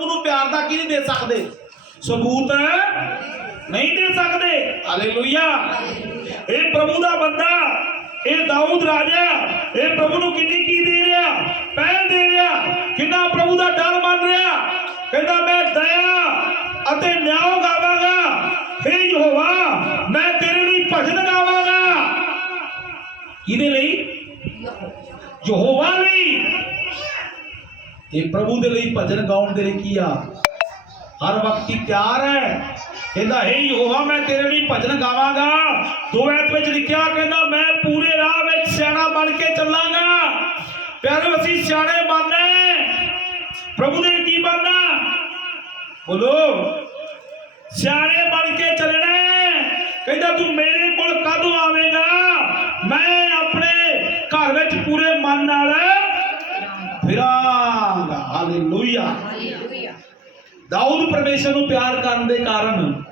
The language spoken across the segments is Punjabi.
ਉਹਨੂੰ ਪਿਆਰ ਦਾ ਕੀ ਨਹੀਂ ਦੇ ਸਕਦੇ? ਸਬੂਤ ਨਹੀਂ ਦੇ ਸਕਦੇ। ਹਾਲੇਲੂਇਆ। ਇਹ ਪ੍ਰਭੂ ਦਾ ਬੰਦਾ, ਇਹ ਦਾਊਦ ਰਾਜਾ, ਇਹ ਪ੍ਰਭੂ ਨੂੰ ਕਿੰਨੀ ਕੀ ਦੇ ਰਿਹਾ? ਪਹਿਲ ਦੇ ਰਿਹਾ। ਕਿੰਨਾ ਪ੍ਰਭੂ ਦਾ ਡਰ ਮੰਨ ਰਿਹਾ? ਕਹਿੰਦਾ, ਮੈਂ ਦਇਆ ਅਤੇ ਨਿਆਂ ਗਾਵਾਂਗਾ। हे ਯਹੋਵਾ, ਮੈਂ ਤੇਰੇ ਲਈ ਭਜਨ ਗਾਵਾਂਗਾ। ਕਿਹਦੇ ਲਈ? ਯਹੋਵਾ ਲਈ। ਇਹ ਪ੍ਰਭੂ ਦੇ ਲਈ ਭਜਨ ਗਾਉਣ ਦੇ ਲਈ ਕੀ ਆ? ਹਰ ਵਕਤ ਹੀ ਤਿਆਰ ਹੈ। ਕਹਿੰਦਾ, ਹੈ ਯਹੋਵਾ, ਮੈਂ ਤੇਰੇ ਲਈ ਭਜਨ ਗਾਵਾਂਗਾ। ਦੋ ਵਿੱਚ ਲਿਖਿਆ, ਕਹਿੰਦਾ, ਮੈਂ ਪੂਰੇ ਰਾਹ ਵਿੱਚ ਸਿਆਣਾ ਬਣ ਕੇ ਚੱਲਾਂਗਾ। ਪਿਆਰੋ, ਅਸੀਂ ਸਿਆਣੇ ਬਣਨੇ ਪ੍ਰਭੂ ਦੇ ਕੀ ਬਣਨਾ? ਬੋਲੋ, ਸਿਆਣੇ ਬਣ ਕੇ ਚੱਲਣਾ ਕਹਿੰਦਾ, ਤੂੰ ਮੇਰੇ ਕੋਲ ਕਦੋਂ ਆਵੇਂਗਾ? ਮੈਂ ਆਪਣੇ ਘਰ ਵਿੱਚ ਪੂਰੇ ਮਨ ਨਾਲ ਫਿਰਾਂਗਾ ਹਾਲੇਲੂਇਆ ਹਾਲੇਲੂਇਆ ਦਾਊਦ ਪਰਮੇਸ਼ਰ ਨੂੰ ਪਿਆਰ ਕਰਨ ਦੇ ਕਾਰਨ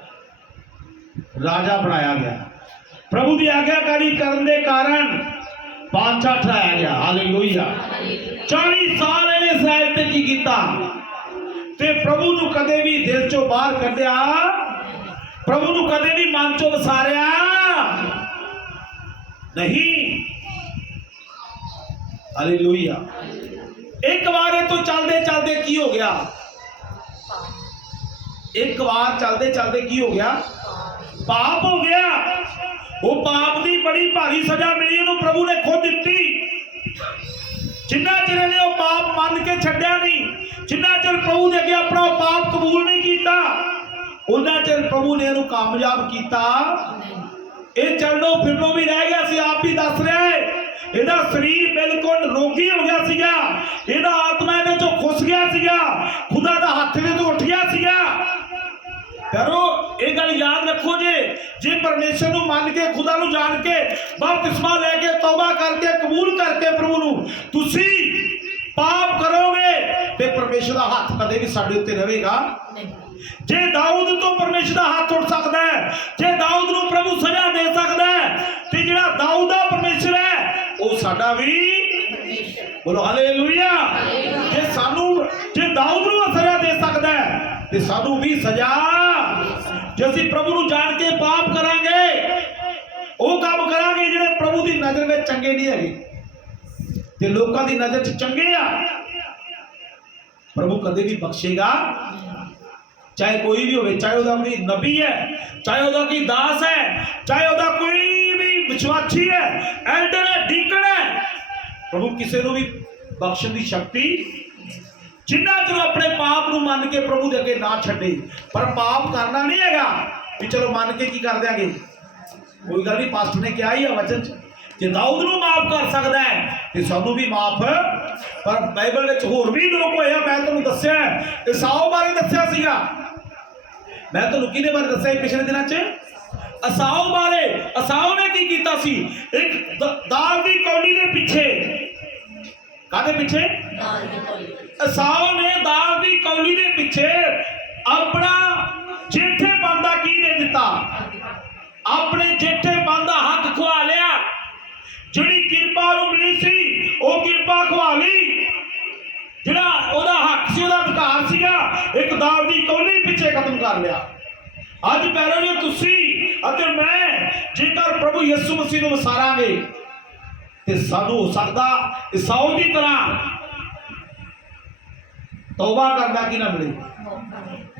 ਰਾਜਾ ਬਣਾਇਆ ਗਿਆ। ਪ੍ਰਭੂ ਦੀ ਆਗਿਆਕਾਰੀ ਕਰਨ ਦੇ ਕਾਰਨ ਬਾਦਸ਼ਾਹ ਠਹਿਰਾਇਆ ਗਿਆ। ਹਾਲੇਲੂਇਆ। 40 ਸਾਲ ਇਹਨੇ ਇਸਰਾਇਲ ਤੇ ਕੀ ਕੀਤਾ? ਤੇ ਪ੍ਰਭੂ ਨੂੰ ਕਦੇ ਵੀ ਦਿਲ ਚੋਂ ਬਾਹਰ ਕੱਢਿਆ, ਪ੍ਰਭੂ ਨੂੰ ਕਦੇ ਵੀ ਮਨ ਚੋਂ ਵਸਾਰਿਆ ਨਹੀਂ। ਹਾਲੇਲੂਇਆ। ਇੱਕ ਵਾਰ ਇਹ ਤੋਂ ਚੱਲਦੇ ਚੱਲਦੇ ਕੀ ਹੋ ਗਿਆ? ਇੱਕ ਵਾਰ ਚੱਲਦੇ ਚੱਲਦੇ ਕੀ ਹੋ ਗਿਆ? ਪਾਪ ਹੋ ਗਿਆ। ਉਹ ਪਾਪ ਦੀ ਬੜੀ ਭਾਰੀ ਸਜ਼ਾ ਮਿਲੀ, ਉਹਨੂੰ ਪ੍ਰਭੂ ਨੇ ਖੁਦ ਦਿੱਤੀ। ਜਿੰਨਾ ਚਿਰ ਨੇ ਉਹ ਪਾਪ ਮੰਨ ਕੇ ਛੱਡਿਆ ਨਹੀਂ, ਜਿੰਨਾ ਚਿਰ ਪ੍ਰਭੂ ਦੇ ਅੱਗੇ ਆਪਣਾ ਪਾਪ ਕਬੂਲ ਨਹੀਂ ਕੀਤਾ, ਉਹਨਾਂ ਚਿਰ ਪ੍ਰਭੂ ਨੇ ਇਹਨੂੰ ਕਾਮਯਾਬ ਕੀਤਾ। ਇਹ ਚੱਲੋ ਫਿਰਨੋ ਵੀ ਰਹਿ ਗਿਆ ਸੀ, ਆਪ ਹੀ ਦੱਸ ਰਿਹਾ ਹੈ। ਇਹਦਾ ਸਰੀਰ ਬਿਲਕੁਲ ਰੋਗੀ ਹੋ ਗਿਆ ਸੀਗਾ। ਇਹਦਾ ਆਤਮਾ ਇਹਦੇ ਚੋਂ ਖੁੱਸ ਗਿਆ ਸੀਗਾ। ਖੁਦਾ ਦਾ ਹੱਥ ਇਹਦੇ ਤੋਂ ਉੱਠ ਗਿਆ ਕਰੋ ਇਹ ਗੱਲ ਯਾਦ ਰੱਖੋ ਜੇ। ਜੇ ਪਰਮੇਸ਼ਰ ਨੂੰ ਮੰਨ ਕੇ ਖੁਦਾ ਨੂੰ ਜਾਣ ਕੇ ਬਪਤਿਸਮਾ ਲੈ ਕੇ ਤੌਬਾ ਕਰਕੇ ਕਬੂਲ ਕਰਕੇ ਪ੍ਰਭੂ ਨੂੰ ਤੁਸੀਂ ਪਾਪ ਕਰੋਗੇ ਤੇ ਪਰਮੇਸ਼ਰ ਦਾ ਹੱਥ ਕਦੇ ਵੀ ਸਾਡੇ ਉੱਤੇ ਰਹੇਗਾ। ਜੇ ਦਾਊਦ ਤੋਂ ਪਰਮੇਸ਼ਰ ਦਾ ਹੱਥ ਉੱਠ ਸਕਦਾ ਹੈ ਜੇ ਦਾਊਦ ਨੂੰ ਪ੍ਰਭੂ ਸਜ਼ਾ ਦੇ ਸਕਦਾ ਹੈ ਤੇ ਜਿਹੜਾ ਦਾਊਦ ਦਾ ਪਰਮੇਸ਼ਰ ਹੈ ਉਹ ਸਾਡਾ ਵੀ ਬੋਲੋ ਹਾਲੇਲੂਇਆ। ਜੇ ਸਾਨੂੰ ਜੇ ਦਾਊਦ ਨੂੰ ਸਜ਼ਾ ਦੇ ਸਕਦਾ ਹੈ ਤੇ ਸਾਨੂੰ ਵੀ ਸਜ਼ਾ ਜੇ ਅਸੀਂ ਪ੍ਰਭੂ ਨੂੰ ਜਾਣ ਕੇ ਪਾਪ ਕਰਾਂਗੇ, ਉਹ ਕੰਮ ਕਰਾਂਗੇ ਜਿਹੜੇ ਪ੍ਰਭੂ ਦੀ ਨਜ਼ਰ ਵਿੱਚ ਚੰਗੇ ਨਹੀਂ ਹੈਗੇ। ਤੇ ਲੋਕਾਂ ਦੀ ਨਜ਼ਰ 'ਚ ਚੰਗੇ ਆ। ਪ੍ਰਭੂ ਕਦੇ ਵੀ ਬਖਸ਼ੇਗਾ। ਚਾਹੇ ਕੋਈ ਵੀ ਹੋਵੇ, ਚਾਹੇ ਉਹਦਾ ਕੋਈ ਨਬੀ ਹੈ, ਚਾਹੇ ਉਹਦਾ ਕੋਈ ਦਾਸ ਹੈ, ਚਾਹੇ ਉਹਦਾ ਕੋਈ ਵੀ ਵਿਸ਼ਵਾਸੀ ਹੈ ਐਲਡਰ ਹੈ ਡੀਕਨ ਹੈ, ਪ੍ਰਭੂ ਕਿਸੇ ਨੂੰ ਵੀ ਬਖਸ਼ਣ ਦੀ ਸ਼ਕਤੀ ਜਿੰਨਾ ਚਿਰ ਆਪਣੇ ਪਾਪ ਨੂੰ ਮੰਨ ਕੇ ਪ੍ਰਭੂ ਦੇ ਅੱਗੇ ਨਾ ਛੱਡੇ, ਪਰ ਪਾਪ ਕਰਨਾ ਨਹੀਂ ਹੈਗਾ ਵੀ ਚਲੋ ਮੰਨ ਕੇ ਕੀ ਕਰ ਦਿਆਂਗੇ। ਕੋਈ ਗੱਲ ਨਹੀਂ, ਪਾਸਟਰ ਨੇ ਕਿਹਾ ਹੀ ਆ ਵਚਨ ਚ, ਜੇ ਦਾਊਦ ਨੂੰ ਮਾਫ ਕਰ ਸਕਦਾ ਹੈ, ਤੇ ਸਾਨੂੰ ਵੀ ਮਾਫ। ਪਰ ਬਾਈਬਲ ਵਿੱਚ ਹੋਰ ਵੀ ਲੋਕ ਹੋਏ ਆ, ਮੈਂ ਤੁਹਾਨੂੰ ਦੱਸਿਆ ਇਸਾਓ ਬਾਰੇ ਦੱਸਿਆ ਸੀਗਾ। ਮੈਂ ਤੁਹਾਨੂੰ ਕਿਹਦੇ ਬਾਰੇ ਦੱਸਿਆ ਪਿਛਲੇ ਦਿਨਾਂ 'ਚ? ਅਸਾਓ ਬਾਰੇ। ਅਸਾਓ ਨੇ ਕੀ ਕੀਤਾ ਸੀ? ਇੱਕ ਦ- ਦਾਲ ਦੀ ਕੌਲੀ ਦੇ ਪਿੱਛੇ। ਕਾਦੇ ਪਿੱਛੇ? ਦਾਲ ਦੀ ਕੋਲੀ। ਅਸਾਓ ਨੇ ਦਾਲ ਦੀ ਕੌਲੀ ਦੇ ਪਿੱਛੇ ਆਪਣਾ ਜੇਠੇ ਬੰਦਾ ਕੀ ਦੇ ਦਿੱਤਾ? ਆਪਣੇ ਜੇਠੇ ਬੰਦਾ ਹੱਕ ਖਵਾ ਲਿਆ। ਜਿਹੜੀ ਕਿਰਪਾ ਨੂੰ ਮਿਲੀ ਸੀ, ਉਹ ਕਿਰਪਾ ਖਵਾ ਲਈ। ਜਿਹੜਾ ਉਹਦਾ ਹੱਕ ਸੀ, ਉਹਦਾ ਅਧਿਕਾਰ ਸੀਗਾ, ਇੱਕ ਦਾਲ ਦੀ ਕੌਲੀ ਪਿੱਛੇ ਖਤਮ ਕਰ ਲਿਆ। ਅੱਜ ਪੈਰੋਂ ਨੇ ਤੁਸੀਂ ਅਤੇ ਮੈਂ ਜੇਕਰ ਪ੍ਰਭੂ ਯਿਸੂ ਮਸੀਹ ਨੂੰ ਵਸਾਰਾਂਗੇ, ਤੇ ਸਾਨੂੰ ਹੋ ਸਕਦਾ ਇਸਾਓ ਦੀ ਤਰ੍ਹਾਂ ਤੌਬਾ ਕਰਦਾ ਕੀ ਨਾ ਮਿਲੀ?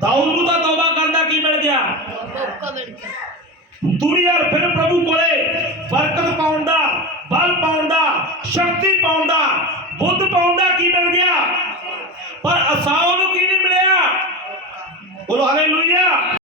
ਦਾਊਦ ਨੂੰ ਤਾਂ ਤੌਬਾ ਕਰਦਾ ਕੀ ਮਿਲ ਗਿਆ? ਮੌਕਾ ਫਿਰ ਪ੍ਰਭੂ ਕੋਲੇ ਫਰਕਤ ਪਾਉਣ ਦਾ ਬਲ ਪਾਉਣ ਦਾ ਸ਼ਕਤੀ ਪਾਉਣ ਦਾ ਬੁੱਧ ਪਾਉਣ ਦਾ ਕੀ ਮਿਲ ਗਿਆ? ਪਰ ਅਸਾਉ ਨੂੰ ਕੀ ਨਹੀਂ ਮਿਲਿਆ? ਬੋਲੋ ਹਾਲੇਲੂਇਆ